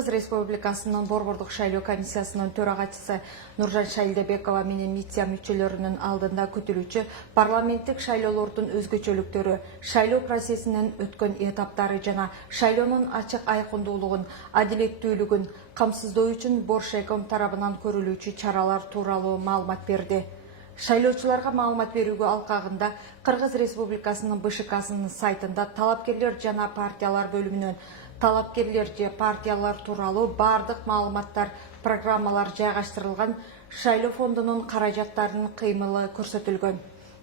Кыргыз Республикасынын Борбордук шайлоо комиссиясынын төрагачысы Нуржан Шайлдебекова менен миссия мүчөлөрүнүн алдында күтүлүүчү парламенттик шайлоолордун өзгөчөлүктөрү, шайлоо процессинин өткөн этаптары жана шайлоонун ачык айкындуулугун, адилеттүүлүгүн камсыздоо үчүн Боршеком тарабынан көрүлүүчү чаралар тууралуу маалымат берди. Шайлоочуларга маалымат берүүгө алкагында Кыргыз Республикасынын БШКсынын сайтында талапкерлер жана партиялар бөлүмүнөн талапкерлер же партиялар тууралуу бардык маалыматтар, программалар жайгаштырылган, шайлоо фондунун каражаттарынын кыймылы көрсөтүлгөн.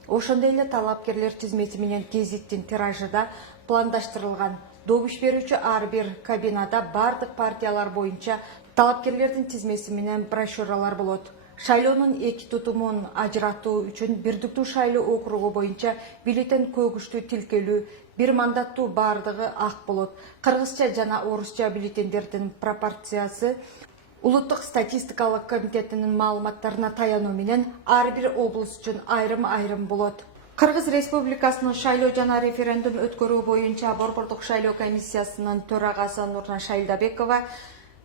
Ошондой эле талапкерлер тизмети менен гезиттин тиражы да пландаштырылган. Добуш берүүчү ар бир кабинада бардык партиялар боюнча талапкерлердин тизмеси менен брошюралар болот. Шайлоонун эки тутумун ажыратуу үчүн бирдиктүү шайлоо округу боюнча бюллетень көгүштүү тилкелүү, бир мандаттуу бардыгы ак болот. Кыргызча жана орусча бюллетендердин пропорциясы Улуттук статистикалык комитетинин маалыматтарына таянуу менен ар бир облус үчүн айрым-айрым болот. Кыргыз Республикасынын шайлоо жана референдум өткөрүү боюнча Борбордук шайлоо комиссиясынын төрагасы Нуржан Шайлдебекова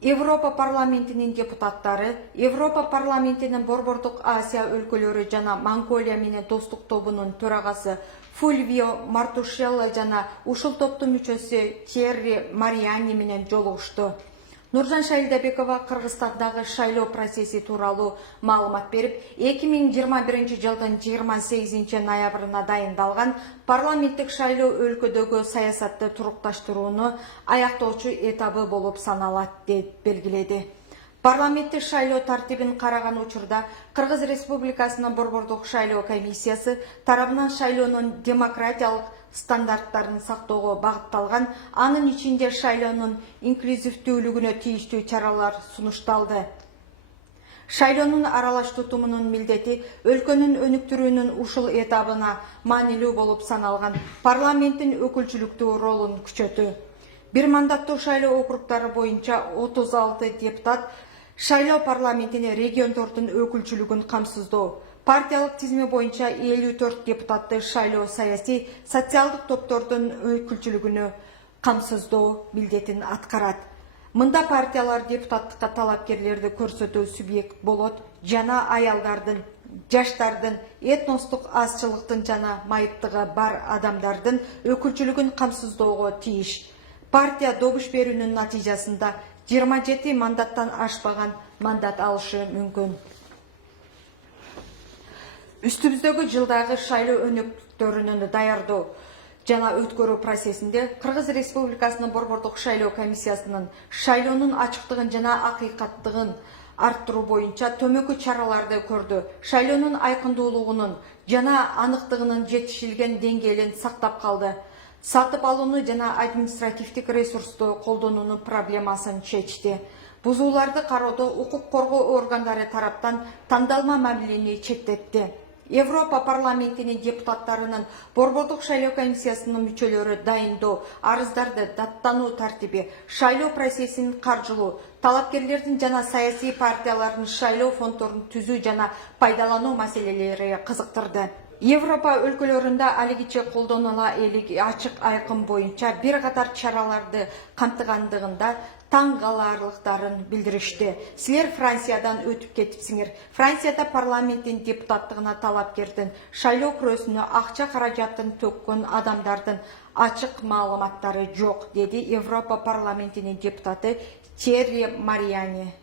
Европа парламентинин депутаттары, Европа парламентинин Борбордук Азия өлкөлөрү жана Монголия менен достук тобунун төрагасы Фульвио Мартушелло жана ушул топтун мүчөсү Терри Мариани менен жолугушту. Нуржан Шайлдебекова Кыргызстандагы шайлоо процесси тууралуу маалымат берип, 2021 жылдын 28 ноябрына дайындалган парламенттик шайлоо өлкөдөгү саясатты турукташтырууну аяктоочу этабы болуп саналат деп белгиледи. Парламенттик шайлоо тартибин караган учурда Кыргыз Республикасынын Борбордук шайлоо комиссиясы тарабынан шайлоонун демократиялык стандарттарын сактоого багытталган, анын ичинде шайлоонун инклюзивдүүлүгүнө тийиштүү чаралар сунушталды. Шайлоонун аралаш тутумунун милдети өлкөнүн өнүктүрүүнүн ушул этабына маанилүү болуп саналган, парламенттин өкүлчүлүктүү ролун күчөтүү. Бир мандаттуу шайлоо округдары боюнча 36 депутат шайлоо парламентине региондордун өкүлчүлүгүн камсыздоо. Партиялык тизме боюнча 54 депутатты шайлоо саясий, социалдык топтордун өкүлчүлүгүнө камсыздоо милдетин аткарат. Мында партиялар депутаттыкка талапкерлерди көрсөтүү субъект болот жана аялдардын, жаштардын, этностук азчылыктын жана майыптыгы бар адамдардын өкүлчүлүгүн камсыздоого тийиш. Партия добуш берүүнүн натыйжасында 27 мандаттан ашпаган мандат алышы мүмкүн. Үстүбүздөгү жылдагы шайлоо өнөктөрүнүн даярдоо жана өткөрүү процессинде Кыргыз Республикасынын Борбордук шайлоо комиссиясынын шайлоонун ачыктыгын жана акыйкаттыгын арттыруу боюнча төмөкү чараларды көрдү. Шайлоонун айкындуулугунун жана аныктыгынын жетишилген деңгээлин сактап калды. Сатып алууну жана административдик ресурсту колдонуунун проблемасын чечти. Бузууларды кароодо укук коргоо органдары тараптан тандалма мамилени чектетти. Европа парламентинин депутаттарынын Борбордук шайлоо комиссиясынын мүчөлөрү дайындоо, арыздарды даттануу тартиби, шайлоо процессин каржылоо, талапкерлердин жана саясий партиялардын шайлоо фонддорун түзүү жана пайдалануу маселелери кызыктырды. Европа өлкөлөрүндө алигиче колдонула элек ачык айкын боюнча бир катар чараларды камтыгандыгында таң каларлыктарын билдиришти. Силер Франциядан өтүп кетипсиңер. Францияда парламенттин депутаттыгына талапкердин шайлоо күрөсүнө акча каражатын төккөн адамдардын ачык маалыматтары жок, деди Европа парламентинин депутаты Терри Мариани.